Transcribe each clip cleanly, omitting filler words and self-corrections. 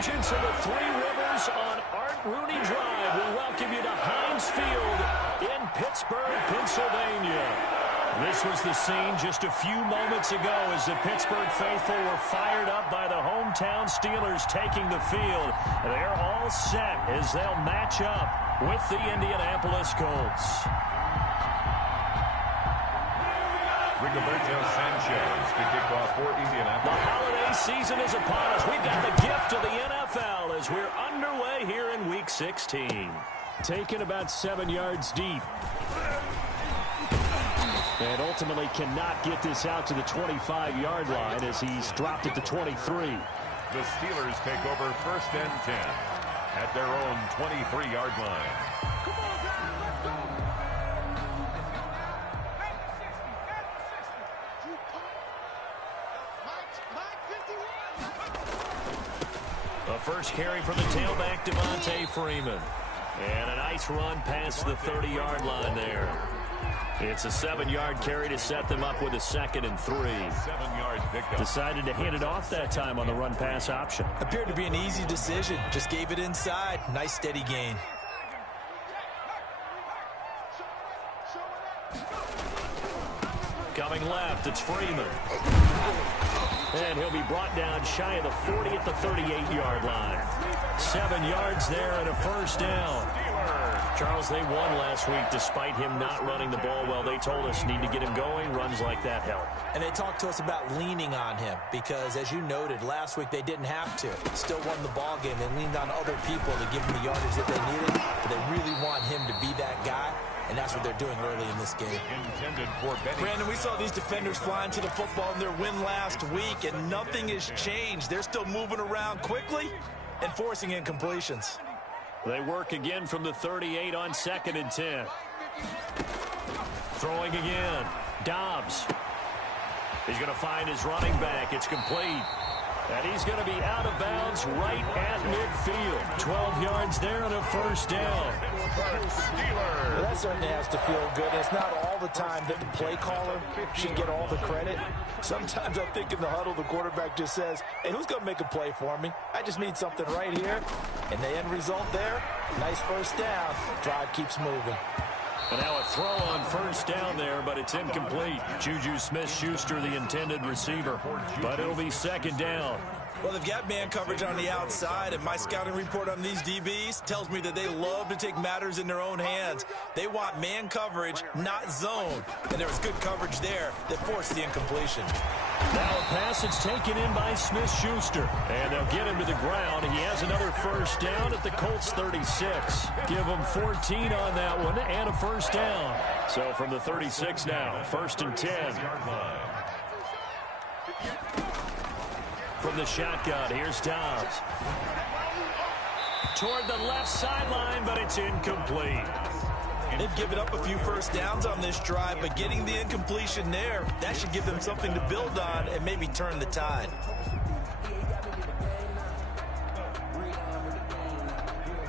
convergence of the Three Rivers on Art Rooney Drive. We welcome you to Heinz Field in Pittsburgh, Pennsylvania. This was the scene just a few moments ago as the Pittsburgh faithful were fired up by the hometown Steelers taking the field. They're all set as they'll match up with the Indianapolis Colts. Rigoberto Sanchez to kick off for Indianapolis. The holiday season is upon us. We've got the gift of the NFL as we're underway here in Week 16. Taken about 7 yards deep. And ultimately cannot get this out to the 25-yard line as he's dropped at the 23. The Steelers take over 1st and 10 at their own 23-yard line. The first carry from the tailback, Devontae Freeman. And a nice run past the 30-yard line there. It's a 7-yard carry to set them up with a 2nd and 3. 7-yard pickup. Decided to hand it off that time on the run-pass option. Appeared to be an easy decision. Just gave it inside. Nice steady gain. Coming left, it's Freeman. And he'll be brought down shy of the 40 at the 38-yard line. 7 yards there and a first down. Charles, they won last week despite him not running the ball well. They told us need to get him going. Runs like that help. And they talked to us about leaning on him because, as you noted, last week they didn't have to. Still won the ball game. They leaned on other people to give them the yardage that they needed. But they really want him to be that guy. And that's what they're doing early in this game. Intended for Benny. Brandon, we saw these defenders flying to the football in their win last week, and nothing has changed. They're still moving around quickly and forcing incompletions. They work again from the 38 on 2nd and 10. Throwing again. Dobbs. He's going to find his running back. It's complete. And he's going to be out of bounds right at midfield. 12 yards there and a first down. Well, that certainly has to feel good. It's not all the time that the play caller should get all the credit. Sometimes I think in the huddle, the quarterback just says, hey, who's going to make a play for me? I just need something right here. And the end result there, nice first down. Drive keeps moving. And now a throw on first down there, but it's incomplete. Juju Smith-Schuster, the intended receiver. But it'll be 2nd down. Well, they've got man coverage on the outside, and my scouting report on these DBs tells me that they love to take matters in their own hands. They want man coverage, not zone. And there was good coverage there that forced the incompletion. Now a pass that's taken in by Smith-Schuster. And they'll get him to the ground. He has another first down at the Colts 36. Give him 14 on that one and a first down. So from the 36 now, 1st and 10. From the shotgun, here's Dobbs. Toward the left sideline, but it's incomplete. They've given up a few first downs on this drive, but getting the incompletion there, that should give them something to build on and maybe turn the tide.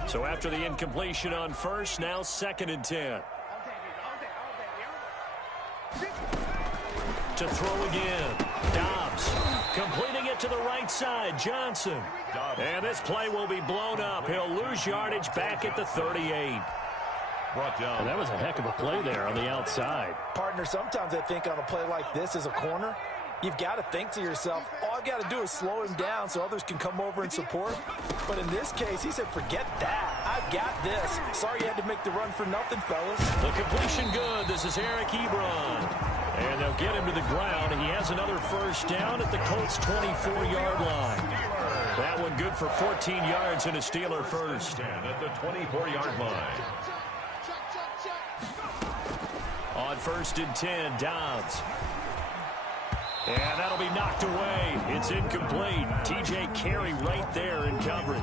So after the incompletion on first, now 2nd and 10. To throw again. Dobbs completing it to the right side. Johnson. And this play will be blown up. He'll lose yardage back at the 38. Brought down. And that was a heck of a play there on the outside. Partner, sometimes I think on a play like this as a corner, you've got to think to yourself, all I've got to do is slow him down so others can come over and support. But in this case, he said, forget that. I've got this. Sorry you had to make the run for nothing, fellas. The completion good. This is Eric Ebron. And they'll get him to the ground. He has another first down at the Colts' 24-yard line. That one good for 14 yards and a Steeler first. At the 24-yard line. On 1st and 10, Dobbs. And that'll be knocked away. It's incomplete. T.J. Carey right there in coverage.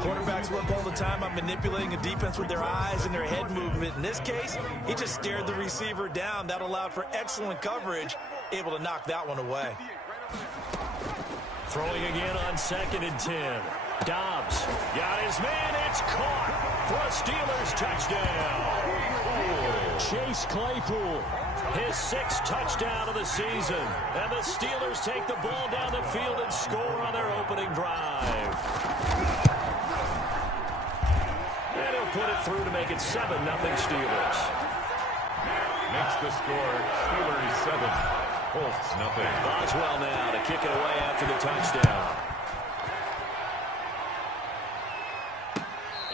Quarterbacks work all the time on manipulating a defense with their eyes and their head movement. In this case, he just stared the receiver down. That allowed for excellent coverage, able to knock that one away. Throwing again on 2nd and 10. Dobbs got his man. It's caught for a Steelers touchdown. Chase Claypool, his 6th touchdown of the season. And the Steelers take the ball down the field and score on their opening drive. And he'll put it through to make it 7-0 Steelers. Makes the score Steelers 7, Colts 0. Boswell now to kick it away after the touchdown.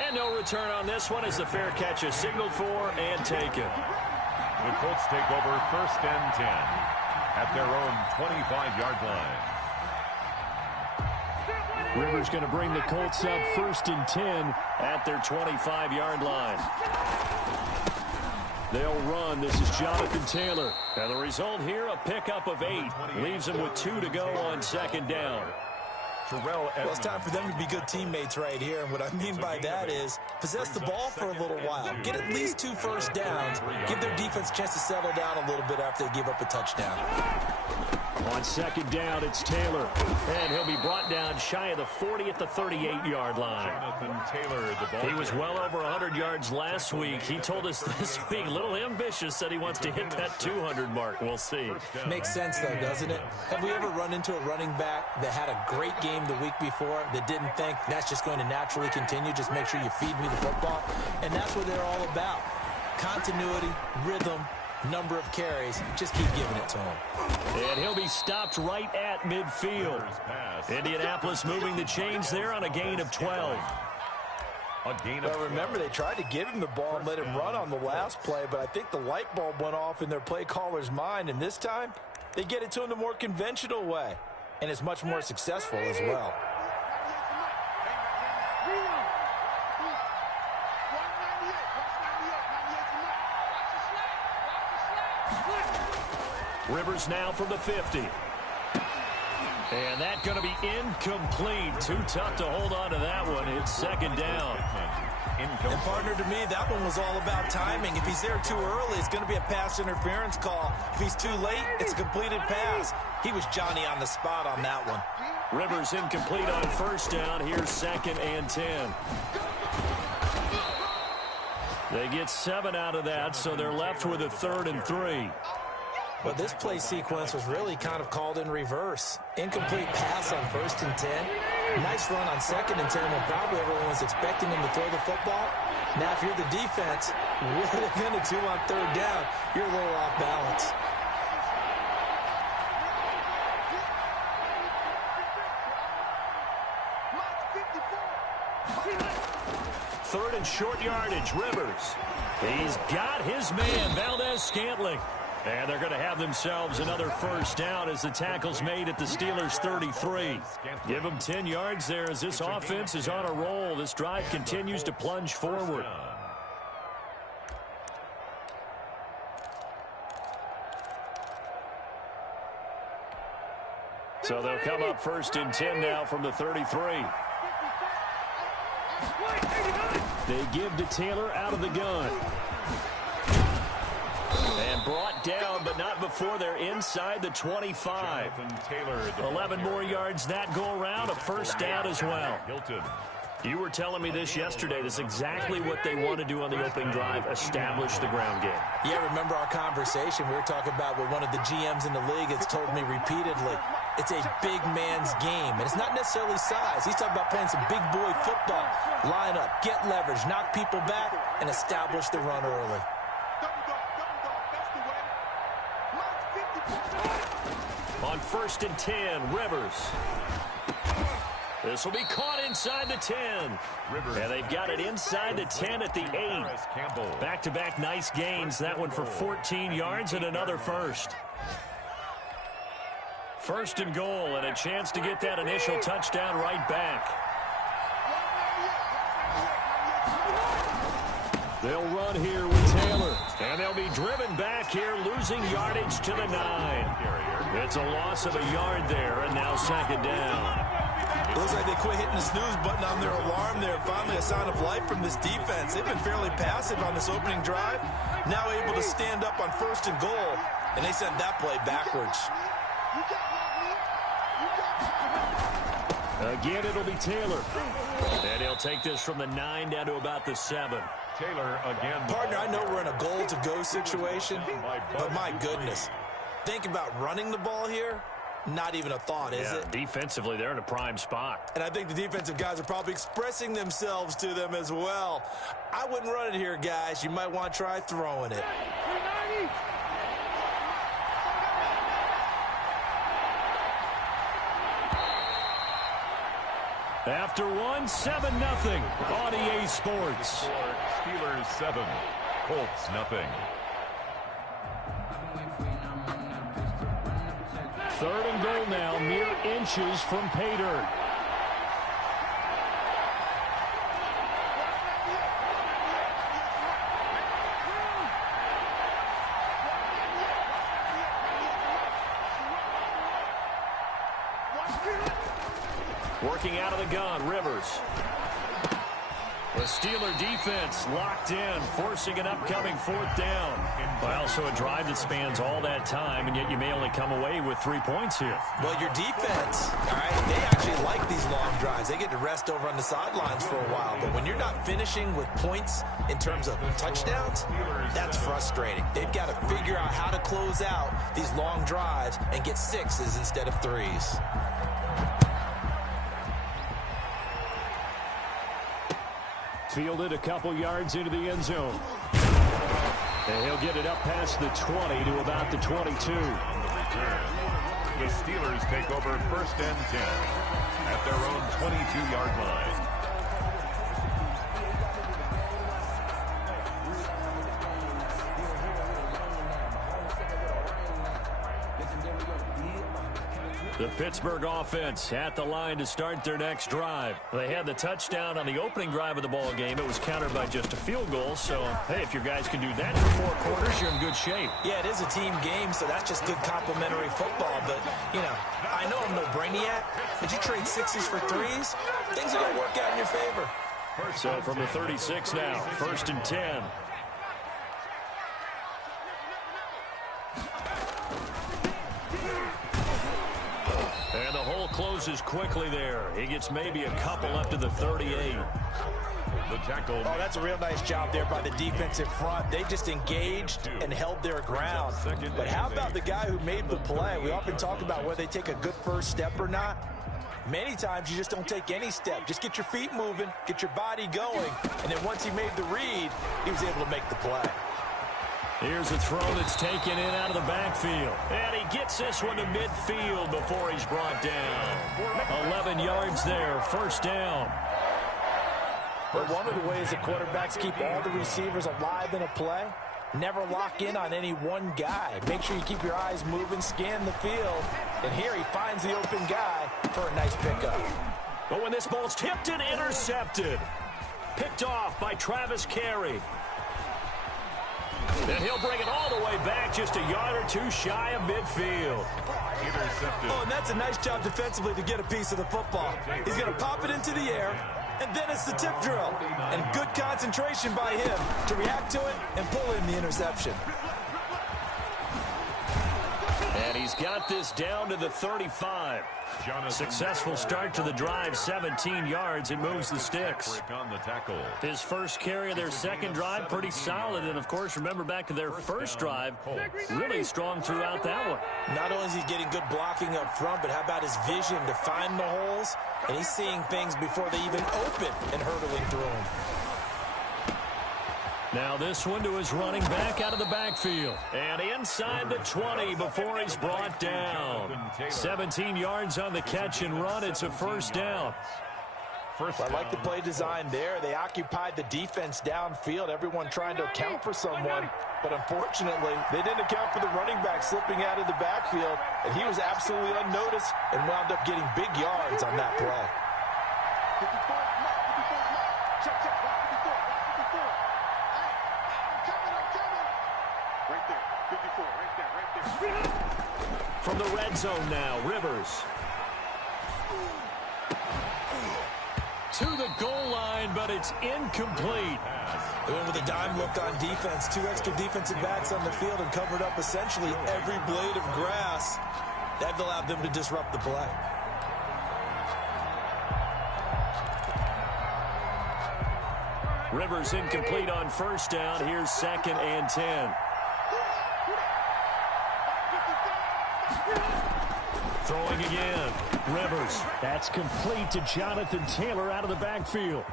And no return on this one as the fair catch is signaled for and taken. The Colts take over 1st and 10 at their own 25-yard line. Rivers going to bring the Colts up 1st and 10 at their 25-yard line. They'll run. This is Jonathan Taylor. And the result here, a pickup of 8. Leaves them with 2 to go on 2nd down. Well, it's time for them to be good teammates right here. And what I mean by that is possess the ball for a little while. Get at least 2 first downs. Give their defense a chance to settle down a little bit after they give up a touchdown. On 2nd down, it's Taylor. And he'll be brought down shy of the 40 at the 38-yard line. Jonathan Taylor, the ball. He was well over 100 yards last week. He told us this week, a little ambitious, said he wants to hit that 200 mark. We'll see. Makes sense, though, doesn't it? Have we ever run into a running back that had a great game the week before that didn't think that's just going to naturally continue? Just make sure you feed me the football. And that's what they're all about. Continuity, rhythm, number of carries. Just keep giving it to him. And he'll be stopped right at midfield. Indianapolis moving the chains there on a gain of 12. Well, remember, they tried to give him the ball and let him run on the last play, but I think the light bulb went off in their play caller's mind, and this time they get it to him the more conventional way, and it's much more successful as well. Rivers now from the 50. And that's going to be incomplete. Too tough to hold on to that one. It's 2nd down. And partner, to me, that one was all about timing. If he's there too early, it's going to be a pass interference call. If he's too late, it's a completed pass. He was Johnny on the spot on that one. Rivers incomplete on 1st down. Here's 2nd and 10. They get 7 out of that, so they're left with a 3rd and 3. But this play sequence was really kind of called in reverse. Incomplete pass on 1st and 10. Nice run on 2nd and 10 when probably everyone was expecting him to throw the football. Now, if you're the defense, what are they going to do on 3rd down? You're a little off balance. Third and short yardage, Rivers. He's got his man, Valdez-Scantling. And they're going to have themselves another 1st down as the tackle's made at the Steelers' 33. Give them 10 yards there as this offense is on a roll. This drive continues to plunge forward. So they'll come up 1st and 10 now from the 33. They give to Taylor out of the gun. And brought down, but not before they're inside the 25. 11 more yards that go around, a 1st down as well. You were telling me this yesterday. This is exactly what they want to do on the opening drive, establish the ground game. Yeah, remember our conversation. We were talking about what one of the GMs in the league has told me repeatedly. It's a big man's game, and it's not necessarily size. He's talking about playing some big boy football. Line up, get leverage, knock people back, and establish the run early. On 1st and 10, Rivers. This will be caught inside the 10. And they've got it inside the 10 at the 8. Back-to-back nice gains. That one for 14 yards and another 1st. 1st and goal and a chance to get that initial touchdown right back. They'll run here with Taylor. And they'll be driven back here, losing yardage to the 9. It's a loss of a yard there, and now 2nd down. Looks like they quit hitting the snooze button on their alarm there. Finally a sign of life from this defense. They've been fairly passive on this opening drive. Now able to stand up on 1st and goal, and they sent that play backwards. Again, it'll be Taylor. And he'll take this from the 9 down to about the 7. Taylor again. Partner, I know we're in a goal-to-go situation, but my goodness. Think about running the ball here. Not even a thought, is it? Defensively, they're in a prime spot. And I think the defensive guys are probably expressing themselves to them as well. I wouldn't run it here, guys. You might want to try throwing it. After one, 7-0 on EA Sports. Steelers 7, Colts nothing. 3rd and goal now, mere inches from pay dirt. Working out of the gun, Rivers. The Steeler defense locked in, forcing an upcoming 4th down. Well, so a drive that spans all that time, and yet you may only come away with 3 points here. Well, your defense, all right, they actually like these long drives. They get to rest over on the sidelines for a while. But when you're not finishing with points in terms of touchdowns, that's frustrating. They've got to figure out how to close out these long drives and get 6s instead of 3s. Fielded a couple yards into the end zone. And he'll get it up past the 20 to about the 22. On the return, the Steelers take over 1st and 10 at their own 22-yard line. The Pittsburgh offense at the line to start their next drive. They had the touchdown on the opening drive of the ball game. It was countered by just a field goal. So, hey, if your guys can do that for 4 quarters, you're in good shape. Yeah, it is a team game, so that's just good complimentary football. But, you know, I know I'm no brainiac, but you trade 6s for 3s, things are going to work out in your favor. So from the 36 now, 1st and 10. And the hole closes quickly there. He gets maybe a couple up to the 38. The tackle. Oh, that's a real nice job there by the defensive front. They just engaged and held their ground. But how about the guy who made the play? We often talk about whether they take a good first step or not. Many times you just don't take any step. Just get your feet moving, get your body going, and then once he made the read, he was able to make the play. Here's a throw that's taken in out of the backfield. And he gets this one to midfield before he's brought down. 11 yards there, 1st down. But one of the ways that quarterbacks keep all the receivers alive in a play, never lock in on any one guy. Make sure you keep your eyes moving, scan the field. And here he finds the open guy for a nice pickup. But when this ball's tipped and intercepted, picked off by Travis Carey. Then he'll bring it all the way back just a yard or 2 shy of midfield. Intercepted. Oh, and that's a nice job defensively to get a piece of the football. He's going to pop it into the air, and then it's the tip drill. And good concentration by him to react to it and pull in the interception. And he's got this down to the 35. Successful start to the drive, 17 yards. It moves the sticks. On the tackle. His first carry of their second drive, pretty solid. And, of course, remember back to their first drive, really strong throughout that one. Not only is he getting good blocking up front, but how about his vision to find the holes? And he's seeing things before they even open and hurtling through them. Now this one to his running back out of the backfield. And inside the 20 before he's brought down. 17 yards on the catch and run. It's a 1st down. I like the play design there. They occupied the defense downfield, everyone trying to account for someone. But unfortunately, they didn't account for the running back slipping out of the backfield. And he was absolutely unnoticed and wound up getting big yards on that play. From the red zone now, Rivers. To the goal line, but it's incomplete. Going with a dime look on defense. 2 extra defensive backs on the field and covered up essentially every blade of grass. That allowed them to disrupt the play. Rivers incomplete on first down. Here's 2nd and 10. Throwing again. Rivers. That's complete to Jonathan Taylor out of the backfield.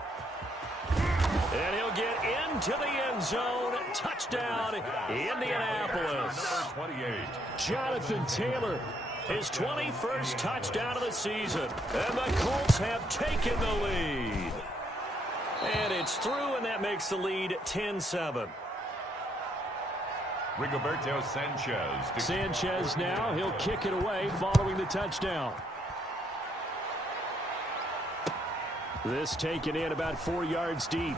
And he'll get into the end zone. Touchdown, Indianapolis. 28. Jonathan Taylor, his 21st touchdown of the season. And the Colts have taken the lead. And it's through, and that makes the lead 10-7. Rigoberto Sanchez. Sanchez now, he'll kick it away following the touchdown. This taken in about 4 yards deep.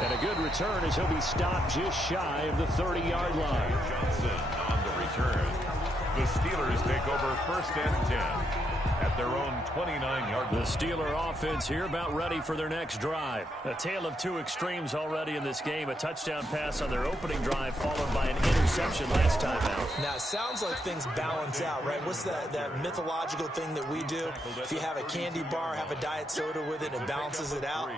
And a good return as he'll be stopped just shy of the 30-yard line. Johnson on the return. The Steelers take over 1st and 10 at their own 29-yard line. The Steeler offense here about ready for their next drive. A tale of two extremes already in this game. A touchdown pass on their opening drive followed by an interception last time out. Now, it sounds like things balance out, right? What's that mythological thing that we do? If you have a candy bar, have a diet soda with it, it balances it out.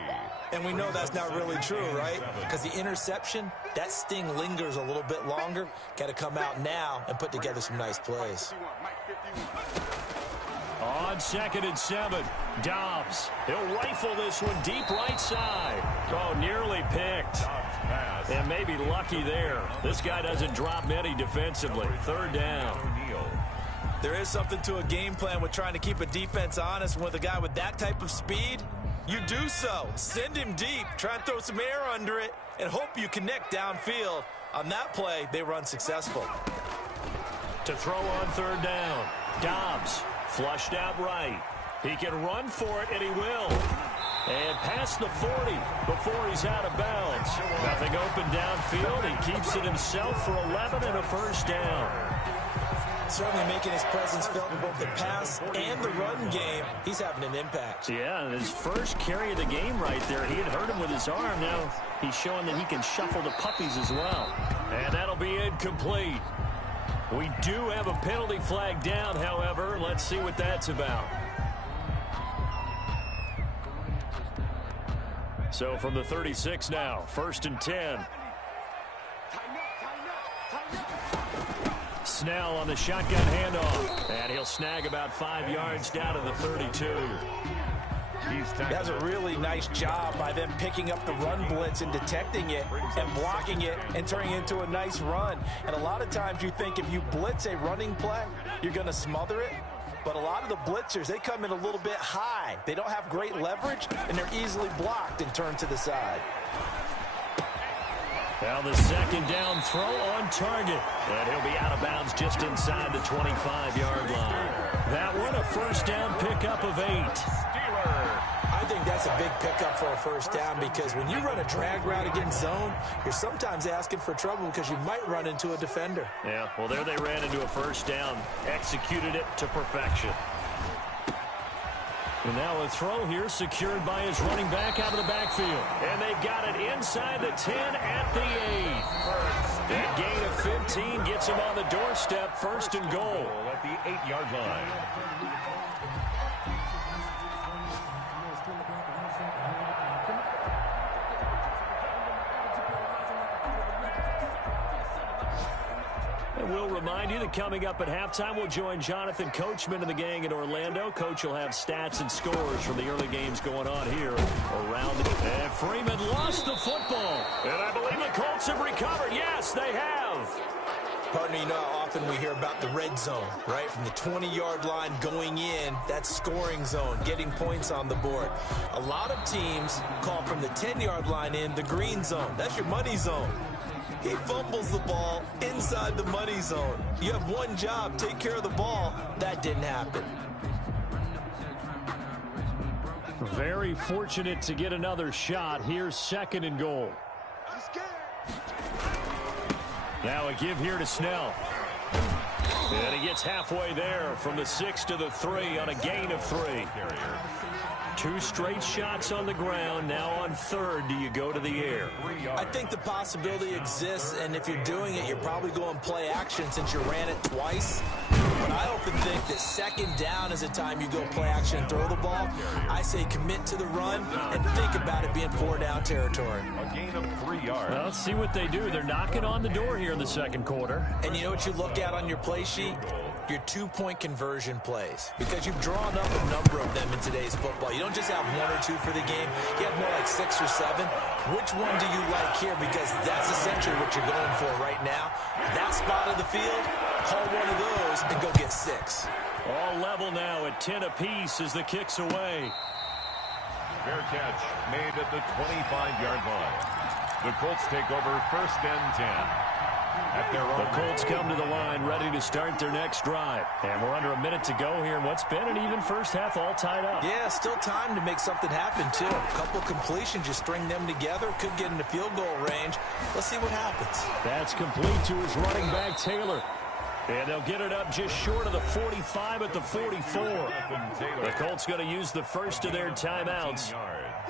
And we know that's not really true, right? Because the interception, that sting lingers a little bit longer. Got to come out now and put together some nice plays. On 2nd and 7, Dobbs. He'll rifle this one deep right side. Oh, nearly picked. And maybe lucky there. This guy doesn't drop many defensively. 3rd down. There is something to a game plan with trying to keep a defense honest. With a guy with that type of speed, you do so. Send him deep. Try and throw some air under it and hope you connect downfield. On that play, they were unsuccessful. To throw on 3rd down. Dobbs. Flushed out right. He can run for it, and he will. And past the 40 before he's out of bounds. Nothing open downfield. He keeps it himself for 11 and a 1st down. Certainly making his presence felt in both the pass and the run game. He's having an impact. Yeah, and his first carry of the game right there. He had hurt him with his arm. Now he's showing that he can shuffle the puppies as well. And that'll be incomplete. We do have a penalty flag down, however. Let's see what that's about. So from the 36 now, 1st and 10. Snell on the shotgun handoff. And he'll snag about 5 yards down to the 32. That's a really nice job by them picking up the run blitz and detecting it and blocking it and turning it into a nice run. And a lot of times you think if you blitz a running play, you're going to smother it. But a lot of the blitzers, they come in a little bit high. They don't have great leverage, and they're easily blocked and turned to the side. Now the 2nd down throw on target. And he'll be out of bounds just inside the 25-yard line. That one, a 1st down pickup of 8. I think that's a big pickup for a 1st down because when you run a drag route against zone, you're sometimes asking for trouble because you might run into a defender. Yeah, well, there they ran into a 1st down, executed it to perfection. And now a throw here secured by his running back out of the backfield. And they've got it inside the 10 at the 8. That gain of 15 gets him on the doorstep, 1st and goal. At the 8-yard line. We'll remind you that coming up at halftime, we'll join Jonathan Coachman and the gang in Orlando. Coach will have stats and scores from the early games going on here around. And Freeman lost the football. And I believe the Colts have recovered. Yes, they have. Partner, you know how often we hear about the red zone, right? From the 20-yard line going in, that's scoring zone, getting points on the board. A lot of teams call from the 10-yard line in the green zone. That's your money zone. He fumbles the ball inside the money zone. You have one job, take care of the ball. That didn't happen. Very fortunate to get another shot. Here's 2nd and goal. Now a give here to Snell. And he gets halfway there from the 6 to the 3 on a gain of 3. 2 straight shots on the ground. Now on 3rd, do you go to the air? I think the possibility exists, and if you're doing it, you're probably going play action since you ran it twice. But I often think that 2nd down is a time you go play action and throw the ball. I say commit to the run and think about it being 4-down territory. A gain of 3 yards. Well, let's see what they do. They're knocking on the door here in the 2nd quarter. And you know what you look at on your play sheet? Your 2-point conversion plays, because you've drawn up a number of them in today's football. You don't just have 1 or 2 for the game. You have more like 6 or 7. Which one do you like here? Because that's essentially what you're going for right now. That spot of the field, call one of those and go get 6. All level now at 10 apiece as the kick's away. Fair catch made at the 25-yard line. The Colts take over 1st and 10. The Colts come to the line ready to start their next drive. And we're under a minute to go here in what's been an even first half, all tied up. Yeah, still time to make something happen, too. A couple completions, you string them together, could get into field goal range. Let's see what happens. That's complete to his running back, Taylor. And they'll get it up just short of the 45 at the 44. The Colts going to use the first of their timeouts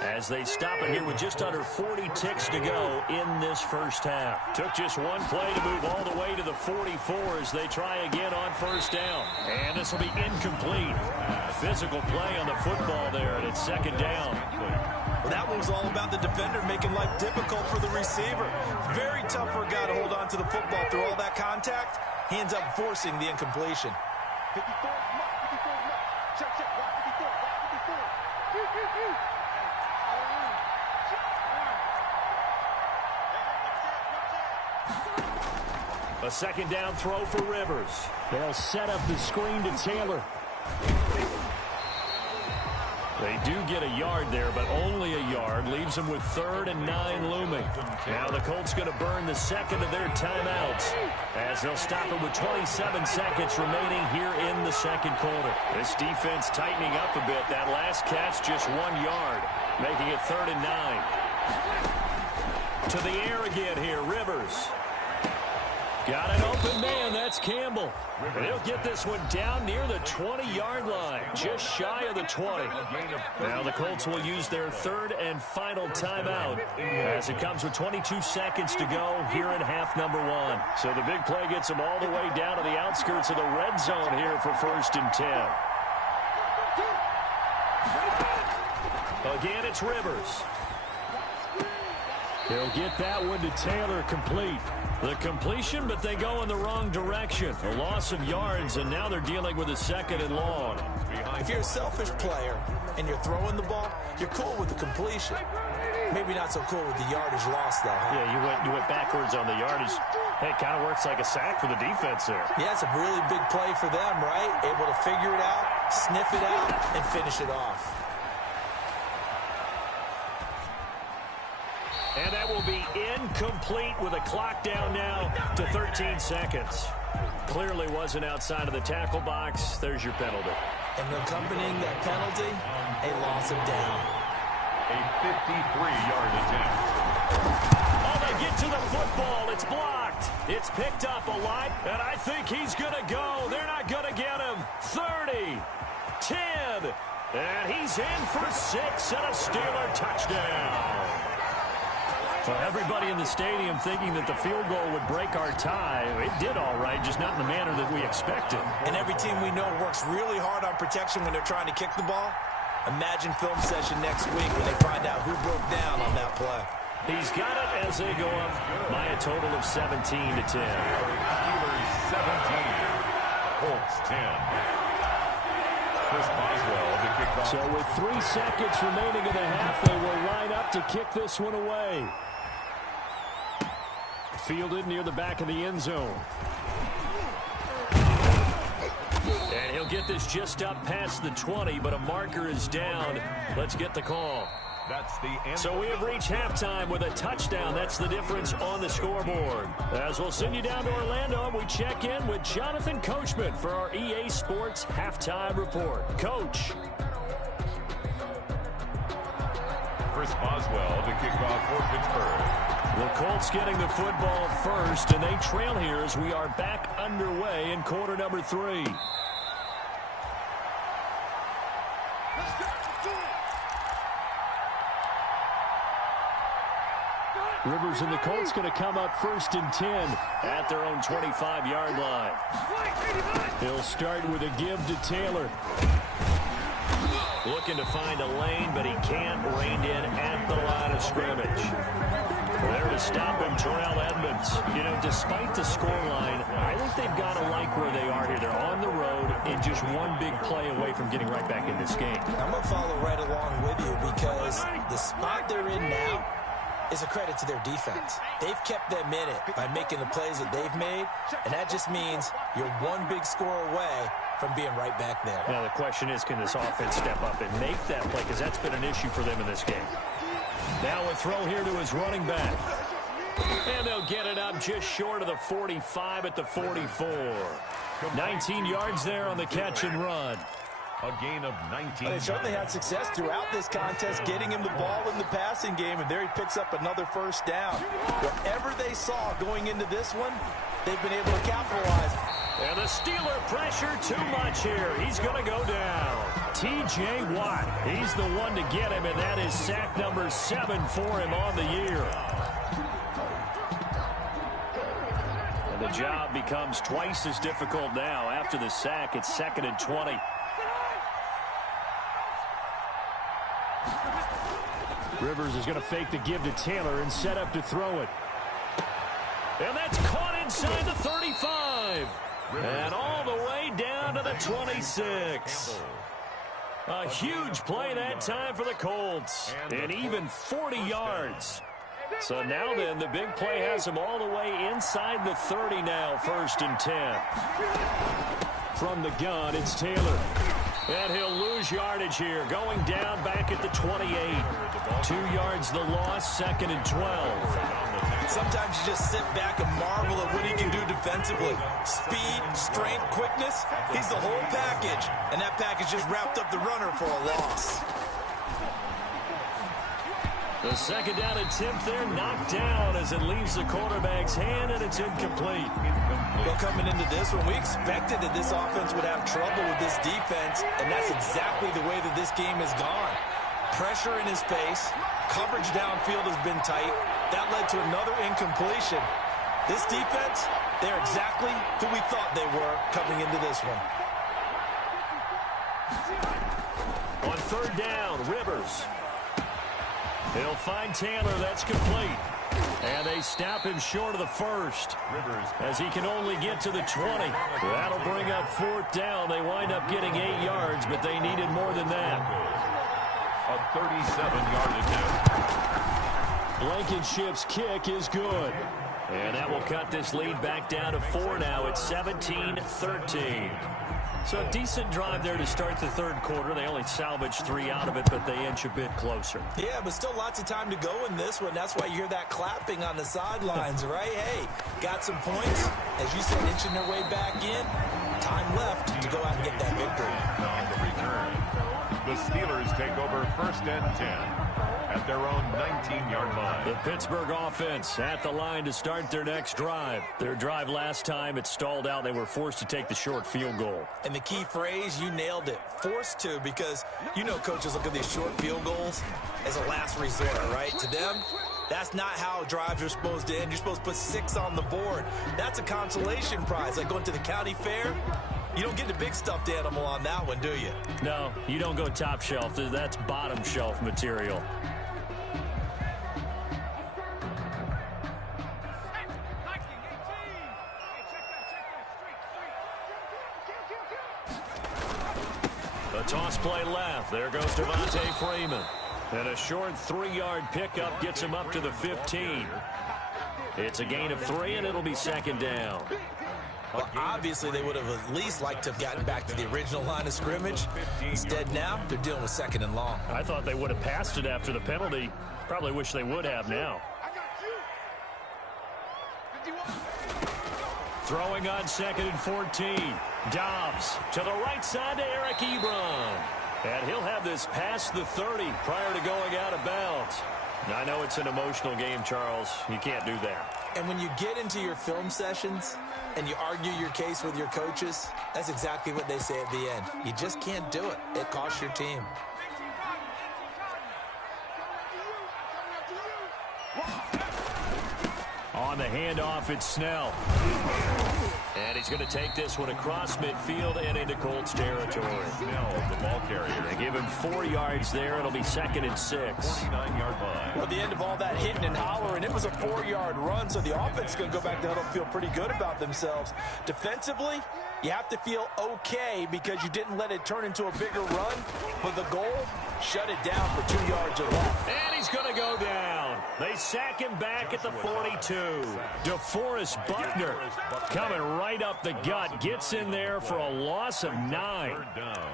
as they stop it here with just under 40 ticks to go in this first half. Took just one play to move all the way to the 44 as they try again on 1st down. And this will be incomplete. Physical play on the football there, and it's 2nd down. Well, that one was all about the defender making life difficult for the receiver. Very tough for a guy to hold on to the football through all that contact. He ends up forcing the incompletion. A 2nd down throw for Rivers. They'll set up the screen to Taylor. They do get a yard there, but only a yard. Leaves them with 3rd and 9 looming. Now the Colts going to burn the 2nd of their timeouts as they'll stop it with 27 seconds remaining here in the 2nd quarter. This defense tightening up a bit. That last catch just 1 yard, making it 3rd and 9. To the air again here, Rivers. Got an open man. That's Campbell. And he'll get this one down near the 20-yard line, just shy of the 20. Now the Colts will use their 3rd and final timeout as it comes with 22 seconds to go here in half number 1. So the big play gets them all the way down to the outskirts of the red zone here for 1st and 10. Again, it's Rivers. He'll get that one to Taylor, complete. The completion, but they go in the wrong direction. A loss of yards, and now they're dealing with a 2nd and long. If you're a selfish player and you're throwing the ball, you're cool with the completion. Maybe not so cool with the yardage loss, though. Huh? Yeah, you went backwards on the yardage. Hey, it kind of works like a sack for the defense there. Yeah, it's a really big play for them, right? Able to figure it out, sniff it out, and finish it off. And that will be incomplete with a clock down now to 13 seconds. Clearly wasn't outside of the tackle box. There's your penalty. And accompanying that penalty, a loss of down. A 53-yard attempt. Oh, they get to the football. It's blocked. It's picked up a lot, and I think he's going to go. They're not going to get him. 30, 10, and he's in for 6 and a Steeler touchdown. So everybody in the stadium thinking that the field goal would break our tie. It did all right, just not in the manner that we expected. And every team we know works really hard on protection when they're trying to kick the ball. Imagine film session next week when they find out who broke down on that play. He's got it as they go up by a total of 17 to 10. Steelers 17, Colts 10. Chris Boswell to kick off. So with 3 seconds remaining in the half, they will line up to kick this one away. Fielded near the back of the end zone. And he'll get this just up past the 20, but a marker is down. Let's get the call. That's the end. So we have reached halftime with a touchdown. That's the difference on the scoreboard. As we'll send you down to Orlando, we check in with Jonathan Coachman for our EA Sports Halftime Report. Coach. Chris Boswell to kick off for Pittsburgh. The Colts getting the football first, and they trail here as we are back underway in quarter number 3. Rivers and the Colts going to come up 1st and 10 at their own 25-yard line. He'll start with a give to Taylor. Looking to find a lane, but he can't. Reined in at the line of scrimmage. There to stop him, Terrell Edmonds. You know, despite the scoreline, I think they've got to like where they are here. They're on the road and just one big play away from getting right back in this game. I'm going to follow right along with you because the spot they're in now is a credit to their defense. They've kept them in it by making the plays that they've made, and that just means you're one big score away from being right back there. Now the question is, can this offense step up and make that play, because that's been an issue for them in this game. Now a throw here to his running back. And they'll get it up just short of the 45 at the 44. 19 yards there on the catch and run. A gain of 19. They certainly had success throughout this contest, getting him the ball in the passing game, and there he picks up another first down. Whatever they saw going into this one, they've been able to capitalize. And the Steeler pressure too much here. He's going to go down. T.J. Watt, he's the one to get him, and that is sack number 7 for him on the year. And the job becomes twice as difficult now. After the sack, it's 2nd and 20. Rivers is going to fake the give to Taylor and set up to throw it. And that's caught inside the 35. And all the way down to the 26. A huge play that time for the Colts. And even 40 yards. So now then, the big play has them all the way inside the 30 now, 1st and 10. From the gun, it's Taylor. And he'll lose yardage here, going down back at the 28. 2 yards the loss, 2nd and 12. Sometimes you just sit back and marvel at what he can do defensively. Speed, strength, quickness, he's the whole package. And that package just wrapped up the runner for a loss. The second down attempt there knocked down as it leaves the quarterback's hand, and it's incomplete. Well, coming into this one, we expected that this offense would have trouble with this defense, and that's exactly the way that this game has gone. Pressure in his face, coverage downfield has been tight. That led to another incompletion. This defense, they're exactly who we thought they were coming into this one. On 3rd down, Rivers. He'll find Taylor. That's complete. And they stop him short of the 1st. Rivers, as he can only get to the 20. That'll bring up 4th down. They wind up getting 8 yards, but they needed more than that. A 37-yard attempt. Blankenship's kick is good. And that will cut this lead back down to 4 now. It's 17-13. So a decent drive there to start the 3rd quarter. They only salvaged 3 out of it, but they inch a bit closer. Yeah, but still lots of time to go in this one. That's why you hear that clapping on the sidelines, right? Hey, got some points. As you said, inching their way back in. Time left to go out and get that victory. On the return, the Steelers take over 1st and 10 at their own 19-yard line. The Pittsburgh offense at the line to start their next drive. Their drive last time, it stalled out. They were forced to take the short field goal. And the key phrase, you nailed it, forced to, because you know coaches look at these short field goals as a last resort, right? To them, that's not how drives are supposed to end. You're supposed to put 6 on the board. That's a consolation prize, like going to the county fair. You don't get the big stuffed animal on that one, do you? No, you don't go top shelf. That's bottom shelf material. A toss play left. There goes Devontae Freeman. And a short 3-yard pickup gets him up to the 15. It's a gain of 3, and it'll be 2nd down. Well, obviously, they would have at least liked to have gotten back to the original line of scrimmage. Instead, now, they're dealing with 2nd and long. I thought they would have passed it after the penalty. Probably wish they would have now. Throwing on 2nd and 14. Dobbs to the right side to Eric Ebron. And he'll have this past the 30 prior to going out of bounds. I know it's an emotional game, Charles. You can't do that. And when you get into your film sessions and you argue your case with your coaches, that's exactly what they say at the end. You just can't do it. It costs your team. On the handoff, it's Snell. And he's going to take this one across midfield and into Colts territory. Snell, the ball carrier. They give him 4 yards there. It'll be 2nd and 6. 49-yard line. Well, at the end of all that hitting and hollering, it was a 4-yard run, so the offense is going to go back down and feel pretty good about themselves. Defensively, you have to feel okay because you didn't let it turn into a bigger run. But the goal, shut it down for 2 yards or less. And he's going to go down. They sack him back at the 42. DeForest Buckner coming right up the gut. Gets in there for a loss of 9. Third down.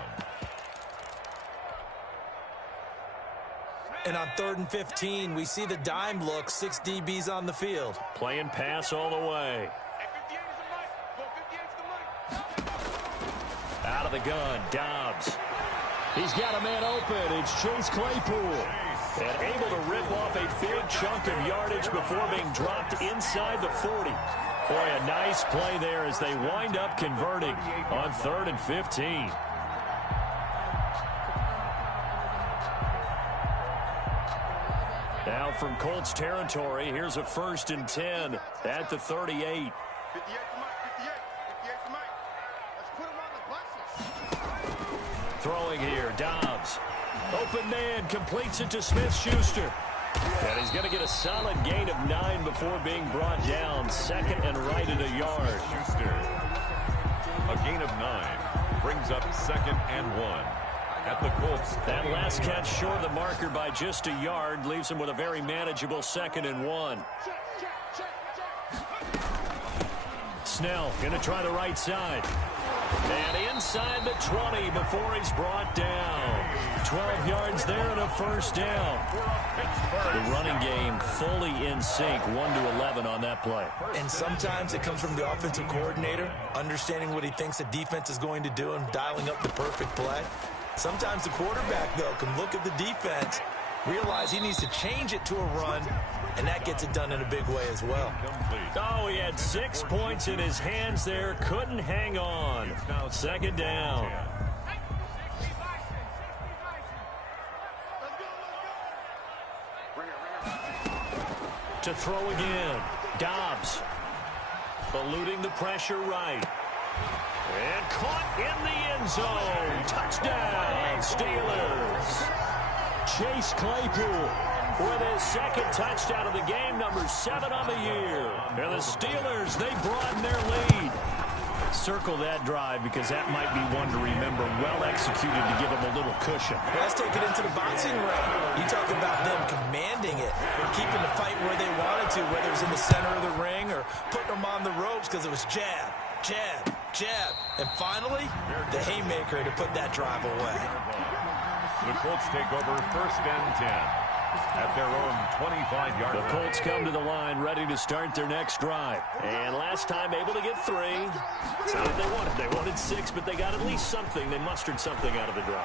And on 3rd and 15, we see the dime look, 6 DBs on the field. Playing pass all the way. Out of the gun, Dobbs. He's got a man open. It's Chase Claypool. And able to rip off a big chunk of yardage before being dropped inside the 40. Boy, a nice play there as they wind up converting on 3rd and 15. Now from Colts territory, here's a 1st and 10 at the 38. Throwing here, Dobbs. Open man, completes it to Smith-Schuster. And he's going to get a solid gain of 9 before being brought down. 2nd and right at a yard. Schuster. A gain of 9 brings up 2nd and 1 at the Colts. That last catch short of the marker by just a yard leaves him with a very manageable 2nd and 1. Snell going to try the right side. And inside the 20 before he's brought down. 12 yards there and a 1st down. The running game fully in sync, 1-11 on that play. And sometimes it comes from the offensive coordinator, understanding what he thinks the defense is going to do and dialing up the perfect play. Sometimes the quarterback, though, can look at the defense, realize he needs to change it to a run, and that gets it done in a big way as well. Oh, he had 6 points in his hands there. Couldn't hang on. 2nd down. To throw again. Dobbs. Eluding the pressure right. And caught in the end zone. Touchdown, Steelers. Chase Claypool with his 2nd touchdown of the game, number 7 on the year. And the Steelers, they broaden their lead. Circle that drive because that might be one to remember. Well executed to give them a little cushion. Well, let's take it into the boxing ring. You talk about them commanding it, keeping the fight where they wanted to, whether it was in the center of the ring or putting them on the ropes because it was jab, jab, jab. And finally, the haymaker to put that drive away. The Colts take over 1st and 10 at their own 25-yard line. The Colts come to the line ready to start their next drive. And last time able to get 3. It's not what they wanted. They wanted 6, but they got at least something. They mustered something out of the drive.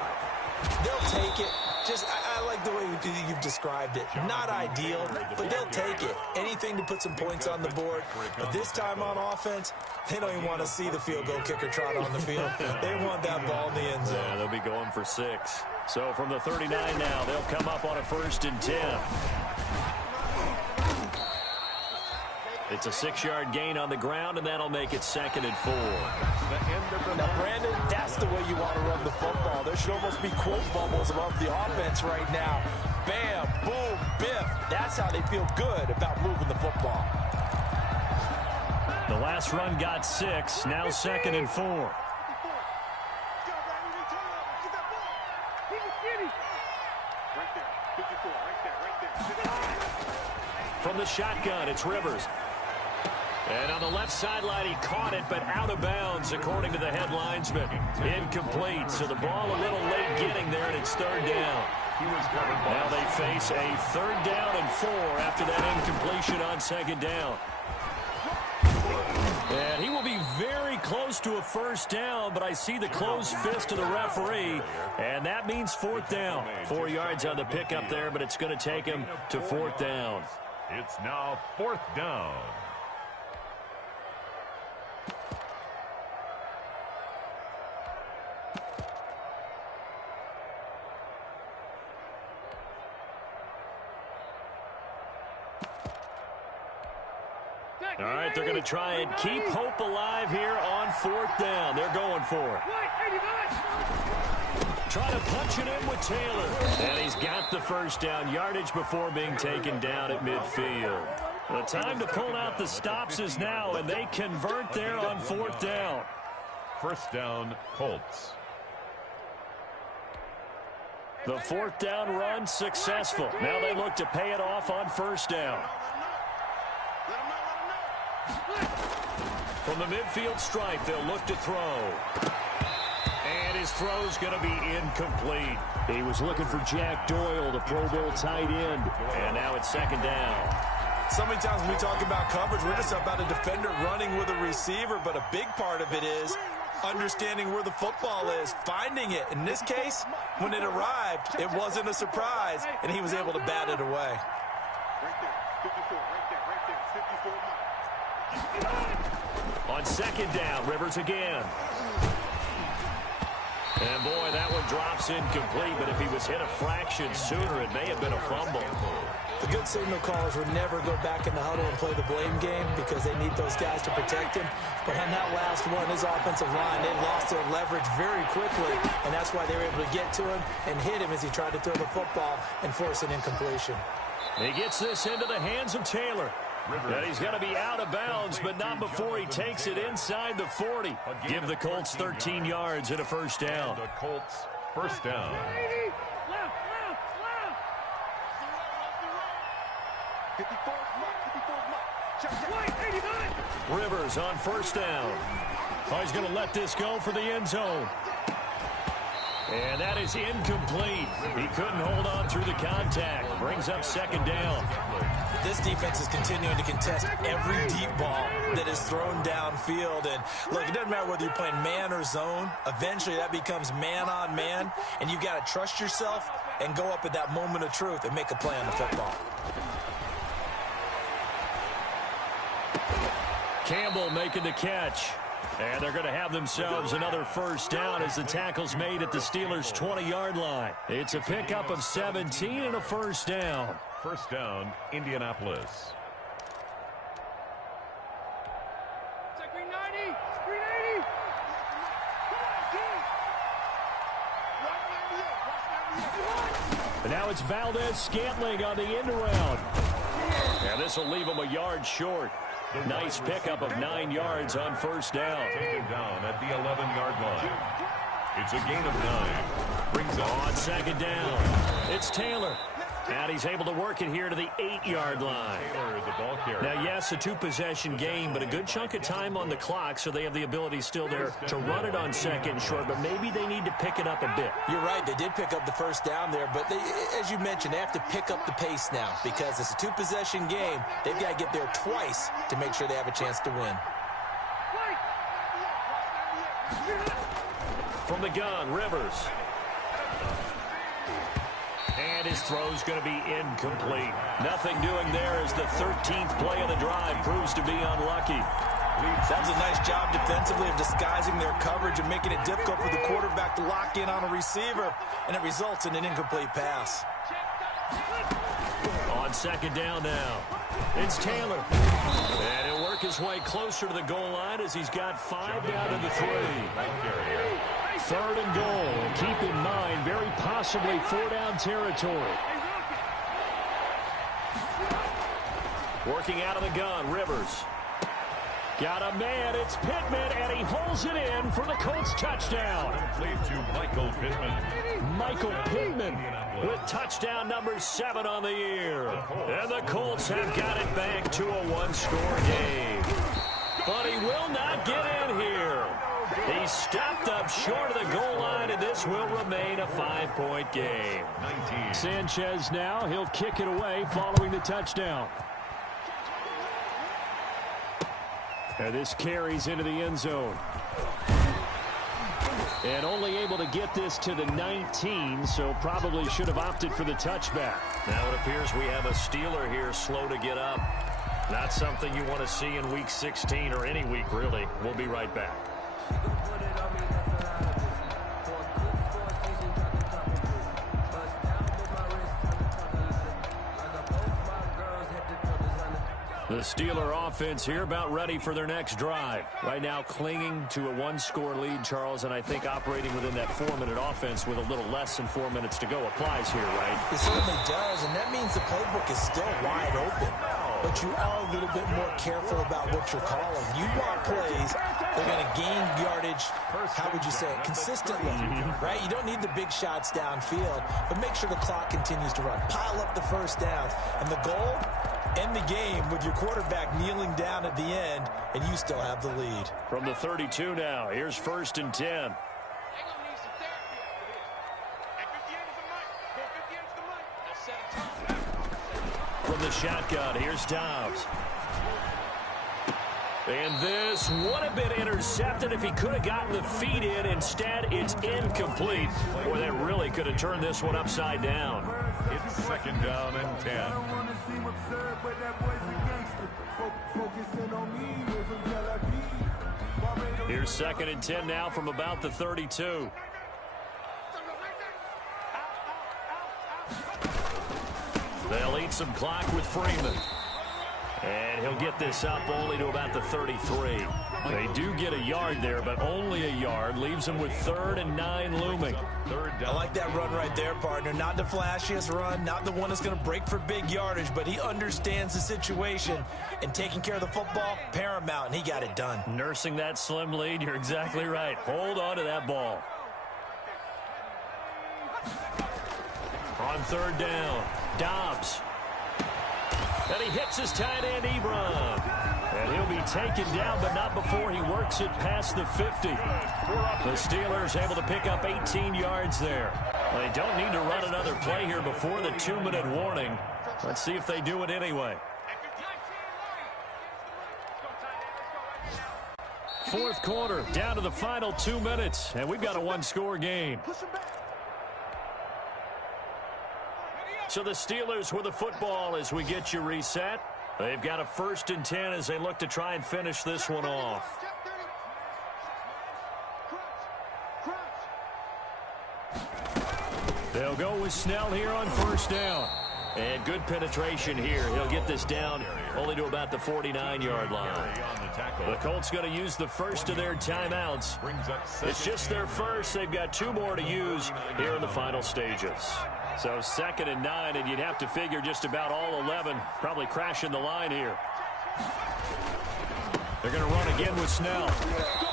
They'll take it. Just, I like the way you've described it. Not ideal, but they'll take it. Anything to put some points on the board. But this time on offense, they don't even want to see the field goal kicker trot on the field. They want that ball in the end zone. Yeah, they'll be going for 6. So from the 39 now, they'll come up on a 1st and 10. It's a 6-yard gain on the ground, and that'll make it 2nd and 4. Now, Brandon, that's the way you want to run the football. There should almost be quote bubbles above the offense right now. Bam, boom, biff. That's how they feel good about moving the football. The last run got 6, now 2nd and 4. From the shotgun, it's Rivers. And on the left sideline, he caught it, but out of bounds, according to the head linesman. Incomplete, so the ball a little late getting there, and it's 3rd down. Now they face a 3rd down and 4 after that incompletion on 2nd down. And he will be very close to a first down, but I see the closed fist of the referee, and that means fourth down. 4 yards on the pickup there, but it's going to take him to fourth down. It's now fourth down. All right, they're going to try and keep hope alive here on fourth down. They're going for it. Trying to punch it in with Taylor. And he's got the first down yardage before being taken down at midfield. The time to pull out the stops is now, and they convert there on fourth down. First down, Colts. The fourth down run successful. Now they look to pay it off on first down. From the midfield stripe, they'll look to throw. And his throw's going to be incomplete. He was looking for Jack Doyle, the Pro Bowl tight end. And now it's second down. So many times when we talk about coverage, we're just about a defender running with a receiver, but a big part of it is understanding where the football is, finding it. In this case, when it arrived, it wasn't a surprise, and he was able to bat it away. Right there, 54, right there, 54. On second down, Rivers again. And boy, that one drops incomplete, but if he was hit a fraction sooner, it may have been a fumble. The good signal callers would never go back in the huddle and play the blame game because they need those guys to protect him. But on that last one, his offensive line, they lost their leverage very quickly, and that's why they were able to get to him and hit him as he tried to throw the football and force an incompletion. He gets this into the hands of Taylor. And he's going to be out of bounds, but not before he takes it inside the 40. Give the Colts 13 yards and a first down. The Colts, first down. Rivers on first down. Oh, he's going to let this go for the end zone. And that is incomplete. He couldn't hold on through the contact. Brings up second down. This defense is continuing to contest every deep ball that is thrown downfield. And look, it doesn't matter whether you're playing man or zone. Eventually that becomes man on man. And you've got to trust yourself and go up at that moment of truth and make a play on the football. Campbell making the catch. And they're going to have themselves another first down as the tackle's made at the Steelers' 20-yard line. It's a pickup of 17 and a first down. First down, Indianapolis. Green 90, green 80. And now it's Valdez-Scantling on the end around. And this will leave him a yard short. Nice pickup of 9 yards on first down. Taken down at the 11-yard line. It's a gain of 9. Brings on second down. It's Taylor. And he's able to work it here to the 8-yard line. Taylor, the ball carrier. Now, yes, a two-possession game, but a good chunk of time on the clock, so they have the ability still there to run it on second and short, but maybe they need to pick it up a bit. You're right. They did pick up the first down there, but they, as you mentioned, they have to pick up the pace now because it's a two-possession game. They've got to get there twice to make sure they have a chance to win. From the gun, Rivers. And his throw's going to be incomplete. Nothing doing there as the 13th play of the drive proves to be unlucky. That was a nice job defensively of disguising their coverage and making it difficult for the quarterback to lock in on a receiver, and it results in an incomplete pass. On second down now, it's Taylor. And he'll work his way closer to the goal line as he's got 5 down to the 3. Third and goal. Keep in mind, very possibly 4-down territory. Working out of the gun, Rivers. Got a man, it's Pittman, and he holds it in for the Colts touchdown. Complete to Michael Pittman. Michael Pittman with touchdown number 7 on the year. And the Colts have got it back to a one-score game. But he will not get in here. He stopped up short of the goal line, and this will remain a 5-point game. 19. Sanchez now, he'll kick it away following the touchdown. And this carries into the end zone. And only able to get this to the 19, so probably should have opted for the touchback. Now it appears we have a Steeler here slow to get up. Not something you want to see in Week 16 or any week, really. We'll be right back. The Steeler offense here about ready for their next drive. Right now clinging to a one-score lead, Charles, and I think operating within that 4-minute offense with a little less than 4 minutes to go applies here, right? It certainly does, and that means the playbook is still wide open. But you are a little bit more careful about what you're calling. You want plays that are going to gain yardage, how would you say it, consistently, right? You don't need the big shots downfield, but make sure the clock continues to run. Pile up the first downs, and the goal, end the game with your quarterback kneeling down at the end, and you still have the lead. From the 32 now, here's 1st and 10. From the shotgun, here's Dobbs. And this would have been intercepted if he could have gotten the feet in. Instead, it's incomplete. Boy, that really could have turned this one upside down. It's 2nd down and 10. Here's 2nd and 10 now from about the 32. They'll eat some clock with Freeman. And he'll get this up only to about the 33. They do get a yard there, but only a yard. Leaves them with 3rd and 9 looming. I like that run right there, partner. Not the flashiest run, not the one that's going to break for big yardage, but he understands the situation. And taking care of the football, paramount, and he got it done. Nursing that slim lead, you're exactly right. Hold on to that ball. On 3rd down, Dobbs. And he hits his tight end, Ebron. And he'll be taken down, but not before he works it past the 50. The Steelers able to pick up 18 yards there. They don't need to run another play here before the 2-minute warning. Let's see if they do it anyway. 4th quarter, down to the final 2 minutes, and we've got a one-score game. So the Steelers with the football as we get you reset. They've got a 1st and 10 as they look to try and finish this one off. They'll go with Snell here on 1st down. And good penetration here. He'll get this down only to about the 49-yard line. The Colts going to use the first of their timeouts. It's just their first. They've got 2 more to use here in the final stages. So 2nd and 9, and you'd have to figure just about all 11 probably crashing the line here. They're going to run again with Snell.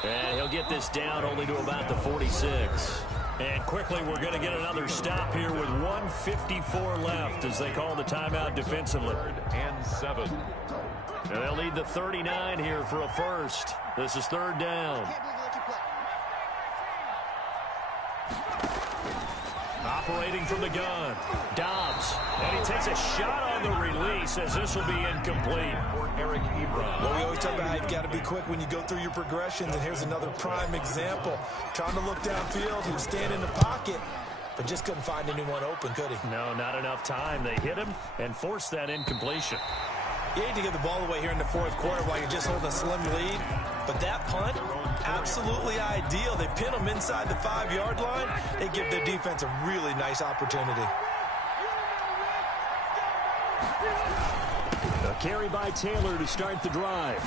And he'll get this down only to about the 46. And quickly, we're going to get another stop here with 1:54 left as they call the timeout defensively. 3rd and 7. And they'll need the 39 here for a first. This is 3rd down. Operating from the gun, Dobbs, and he takes a shot on the release as this will be incomplete. Eric Ebron. Well, we always talk about how you've got to be quick when you go through your progressions, and here's another prime example. Trying to look downfield, he was standing in the pocket, but just couldn't find anyone open, could he? No, not enough time. They hit him and forced that incompletion. You hate to get the ball away here in the 4th quarter while you're just holding a slim lead, but that punt, absolutely ideal. They pin them inside the 5-yard line. They give their defense a really nice opportunity. A carry by Taylor to start the drive.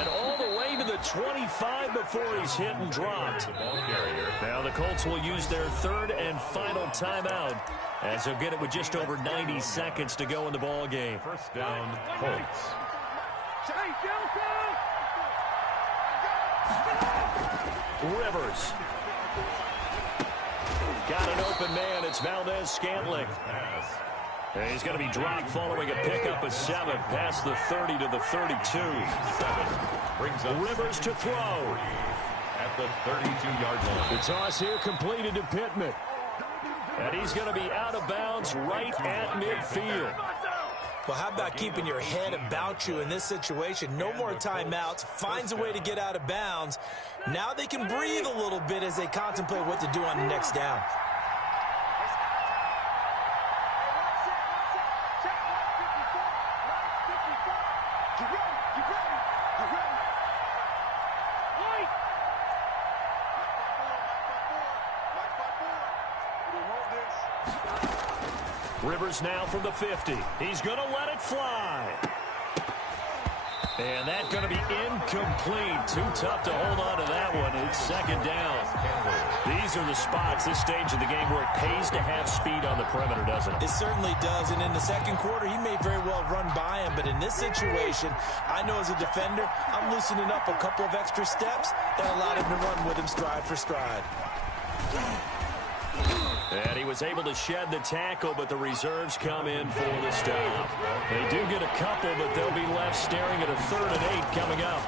And all the way to the 25 before he's hit and dropped. Now the Colts will use their 3rd and final timeout as they'll get it with just over 90 seconds to go in the ball game. 1st down, Colts. Rivers. Got an open man. It's Valdez-Scantling. And he's going to be dropped following a pickup of 7 past the 30 to the 32. 7 brings up Rivers to throw. At the 32-yard line. The toss here completed to Pittman. And he's going to be out of bounds right at midfield. Well, how about keeping your head about you in this situation? No more timeouts. Finds a way to get out of bounds. Now they can breathe a little bit as they contemplate what to do on the next down. Rivers now from the 50. He's going to let it fly. And that's going to be incomplete. Too tough to hold on to that one. It's second down. These are the spots, this stage of the game, where it pays to have speed on the perimeter, doesn't it? It certainly does. And in the second quarter, he may very well run by him. But in this situation, I know as a defender, I'm loosening up a couple of extra steps that allowed him to run with him stride for stride. And he was able to shed the tackle, but the reserves come in for the stop. They do get a couple, but they'll be left staring at a 3rd and 8 coming up.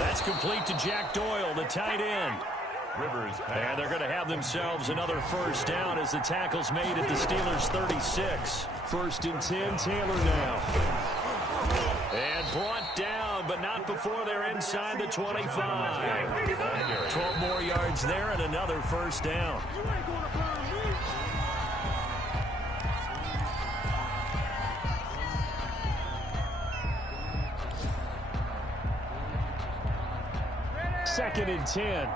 That's complete to Jack Doyle, the tight end. Rivers. And they're going to have themselves another first down as the tackle's made at the Steelers' 36. 1st and 10, Taylor now. And brought down, but not before they're inside the 25. 12 more yards there and another first down. Second and 10.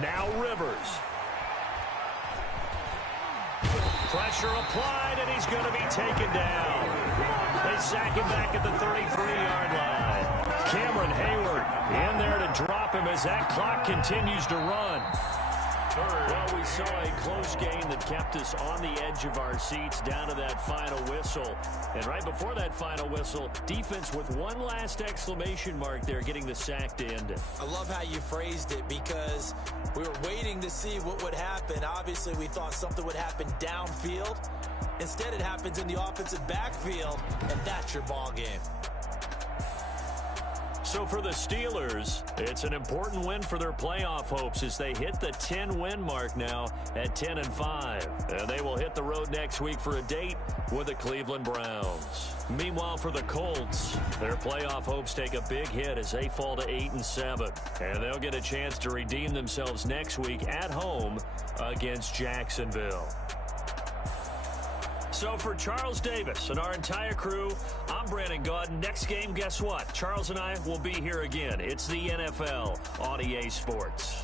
Now Rivers. Pressure applied, and he's going to be taken down. They sack him back at the 33-yard line. Cameron Hayward in there to drop him as that clock continues to run. Well, we saw a close game that kept us on the edge of our seats down to that final whistle. And right before that final whistle, defense with one last exclamation mark there, getting the sack to end it. I love how you phrased it, because we were waiting to see what would happen. Obviously, we thought something would happen downfield. Instead, it happens in the offensive backfield, and that's your ball game. So for the Steelers, it's an important win for their playoff hopes as they hit the 10-win mark now at 10-5. And they will hit the road next week for a date with the Cleveland Browns. Meanwhile, for the Colts, their playoff hopes take a big hit as they fall to 8-7. And they'll get a chance to redeem themselves next week at home against Jacksonville. So for Charles Davis and our entire crew, I'm Brandon Gaudin. Next game, guess what? Charles and I will be here again. It's the NFL on EA Sports.